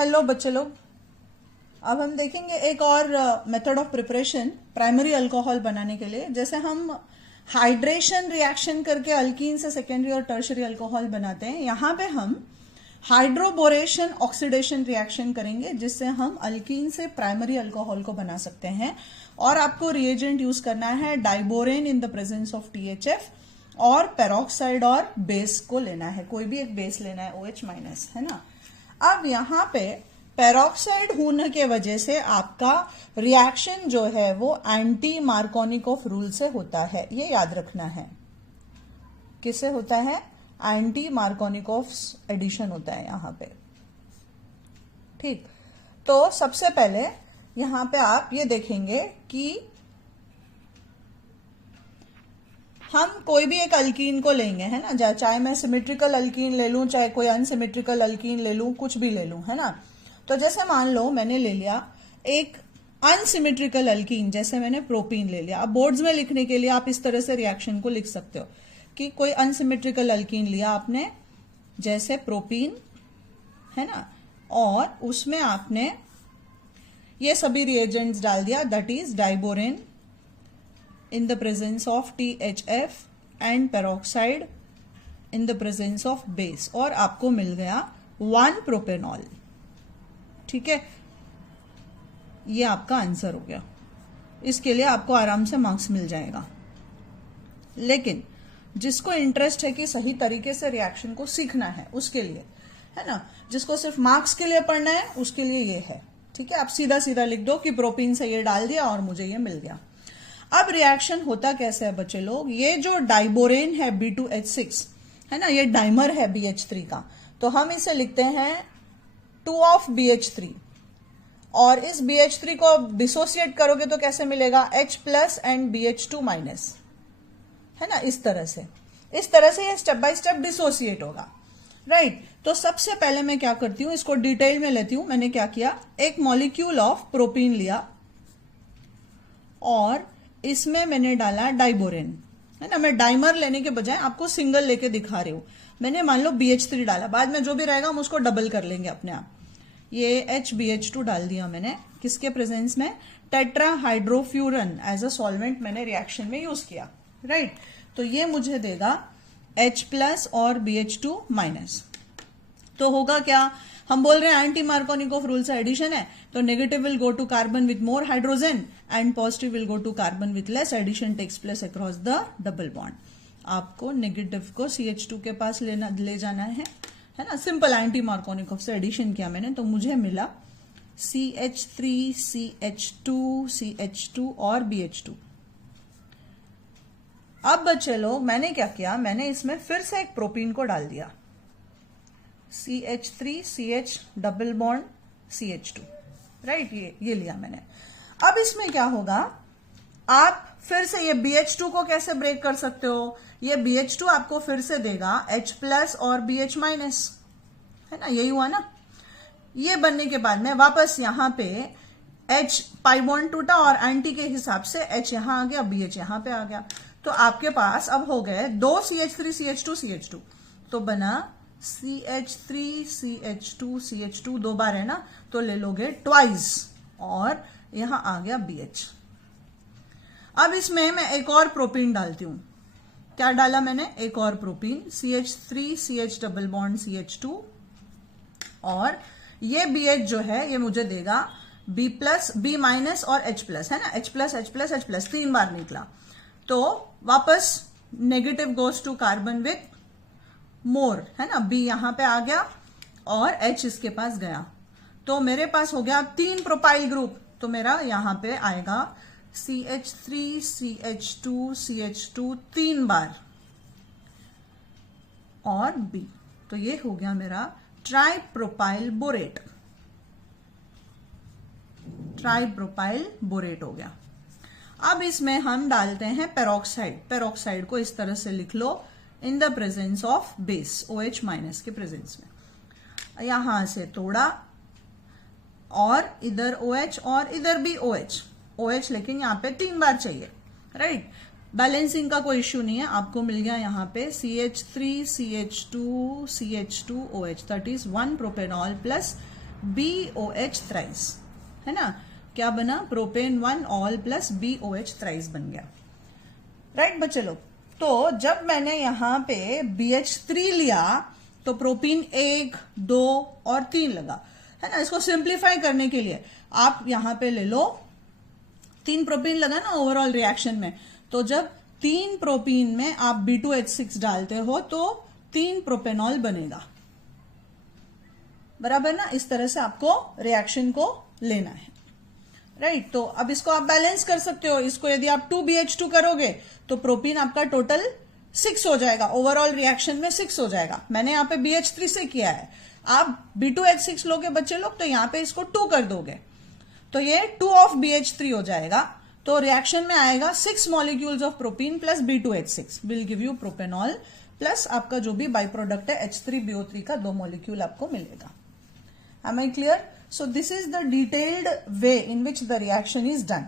Hello बच्चे लोग, अब हम देखेंगे एक और method of preparation primary alcohol बनाने के लिए। जैसे हम हाइड्रेशन रिएक्शन करके अल्कीन से सेकेंडरी और टर्शरी अल्कोहल बनाते हैं, यहाँ पे हम हाइड्रोबोरेशन ऑक्सीडेशन रिएक्शन करेंगे जिससे हम अल्कीन से प्राइमरी अल्कोहल को बना सकते हैं। और आपको रिएजेंट यूज करना है diborane in the presence of THF और पेरोक्साइड और बेस को लेना है, कोई भी एक बेस लेना है, OH माइनस, है ना। अब यहाँ पे पेरोक्साइड होने के वजह से आपका रिएक्शन जो है वो एंटी मार्कोनिकोफ रूल से होता है, ये याद रखना है। किससे होता है? एंटी मार्कोनिकोफ एडिशन होता है यहाँ पे, ठीक। तो सबसे पहले यहाँ पे आप ये देखेंगे कि हम कोई भी एक अल्कीन को लेंगे, है ना, चाहे मैं सिमेट्रिकल अल्कीन ले लूं, चाहे कोई अनसिमेट्रिकल अल्कीन ले लूं, कुछ भी ले लूं, है ना। तो जैसे मान लो मैंने ले लिया एक अनसिमेट्रिकल अल्कीन, जैसे मैंने प्रोपीन ले लिया। अब बोर्ड्स में लिखने के लिए आप इस तरह से रिएक्शन को लिख सकते हो कि कोई अनसिमेट्रिकल अल्कीन लिया आपने, जैसे प्रोपीन, है ना, और उसमें आपने ये सभी रिएजेंट्स डाल दिया, that is diborane in the presence of THF and peroxide in the presence of base, और आपको मिल गया 1 प्रोपेनॉल। ठीक है, ये आपका आंसर हो गया। इसके लिए आपको आराम से मार्क्स मिल जाएगा। लेकिन जिसको इंटरेस्ट है कि सही तरीके से रिएक्शन को सीखना है, उसके लिए, है ना, जिसको सिर्फ मार्क्स के लिए पढ़ना है, उसके लिए ये है। ठीक है, आप सीधा सीधा लिख दो कि प्रोपीन से ये डाल दिया और मुझे ये मिल गया। अब रिएक्शन होता कैसे है बच्चे लोग? ये जो डाइबोरेन है B2H6, है ना, ये डाइमर है BH3 का, तो हम इसे लिखते हैं 2 of BH3, और इस BH3 को डिसोसिएट करोगे तो कैसे मिलेगा? H plus and BH2 minus, है ना, इस तरह से ये स्टेप बाय स्टेप डिसोसिएट होगा, राइट। तो सबसे पहले मैं क्या करती हूं, इसको डिटेल में लेती हूं। मैंने क्या किया, एक मॉलिक्यूल ऑफ प्रोपीन लिया और इसमें मैंने डाला डाइबोरेन, है ना। मैं डाइमर लेने के बजाय आपको सिंगल लेके दिखा रही हूं। मैंने मान लो BH3 डाला, बाद में जो भी रहेगा हम उसको डबल कर लेंगे अपने आप। ये HBH2 डाल दिया मैंने, किसके प्रेजेंस में? टेट्राहाइड्रोफ्यूरन एज अ सॉल्वेंट मैंने रिएक्शन में यूज किया, राइट। तो ये मुझे देगा H प्लस और BH2 माइनस। तो होगा क्या? हम बोल रहे हैं एंटी मार्कोनिकोफ रूल से एडिशन है, तो negative will go to carbon with more hydrogen and positive will go to carbon with less. Addition takes place across the double bond. आपको नेगेटिव को CH2 के पास ले जाना है ना। सिंपल एंटी मार्कोनिकोफ से एडिशन किया मैंने, तो मुझे मिला CH3 CH2 CH2 और BH2। अब बच्चे लोग, मैंने क्या किया, मैंने इसमें फिर से एक प्रोपीन को डाल दिया, CH3 CH double bond CH2, right. ये लिया मैंने। अब इसमें क्या होगा, आप फिर से ये BH2 को कैसे ब्रेक कर सकते हो? ये BH2 आपको फिर से देगा H प्लस और BH माइनस, है ना, यही हुआ ना। ये बनने के बाद में वापस यहां पे H पाई बॉन्ड टूटा और एंटी के हिसाब से H यहां आ गया, BH यहां पे आ गया। तो आपके पास अब हो गए 2 CH3 CH2 CH2, तो बना CH3 CH2 CH2, 2 बार है ना, तो ले लोगे ट्वाइस, और यहां आ गया BH। अब इसमें मैं एक और प्रोपीन डालती हूं। क्या डाला मैंने? एक और propene, CH3 CH double bond CH2, और ये BH जो है ये मुझे देगा B प्लस B माइनस और H प्लस, है ना, H plus H plus H plus, 3 बार निकला। तो वापस negative goes to carbon with more, है ना, B यहां पे आ गया और H इसके पास गया, तो मेरे पास हो गया 3 प्रोपाइल ग्रुप। तो मेरा यहां पे आएगा CH3 CH2 CH2 3 बार और B, तो ये हो गया मेरा ट्राइप्रोपाइल बोरेट। ट्राइप्रोपाइल बोरेट हो गया। अब इसमें हम डालते हैं पेरोक्साइड। पेरोक्साइड को इस तरह से लिख लो, in the presence of base, OH minus के प्रेजेंस में। यहां से तोड़ा और इधर OH और इधर भी OH, लेकिन यहां पे 3 बार चाहिए, राइट। बैलेंसिंग का कोई इश्यू नहीं है, आपको मिल गया यहाँ पे CH3 CH2 CH2 OH, that is 1 propanol plus BOH thrice, है ना। क्या बना? Propane 1 all plus BOH thrice बन गया। राइट बच्चे लोग, तो जब मैंने यहां पे BH3 लिया तो प्रोपीन 1, 2 और 3 लगा, है ना। इसको सिंप्लीफाई करने के लिए आप यहां पे ले लो 3 प्रोपीन लगा ना ओवरऑल रिएक्शन में, तो जब 3 प्रोपीन में आप B2H6 डालते हो तो 3 प्रोपेनॉल बनेगा, बराबर ना। इस तरह से आपको रिएक्शन को लेना है, राइट। तो अब इसको आप बैलेंस कर सकते हो। इसको यदि आप 2BH2 करोगे तो प्रोपीन आपका टोटल 6 हो जाएगा, ओवरऑल रिएक्शन में 6 हो जाएगा। मैंने यहाँ पे BH3 से किया है, आप B2H6 लोगे बच्चे लोग तो यहाँ पे इसको 2 कर दोगे तो ये 2 ऑफ BH3 हो जाएगा। तो रिएक्शन में आएगा 6 molecules of propene plus B2H6 will give you propanol, plus आपका जो भी बाई प्रोडक्ट है H3BO3 का 2 मॉलिक्यूल आपको मिलेगा। Am I clear? So this is the detailed way in which the reaction is done.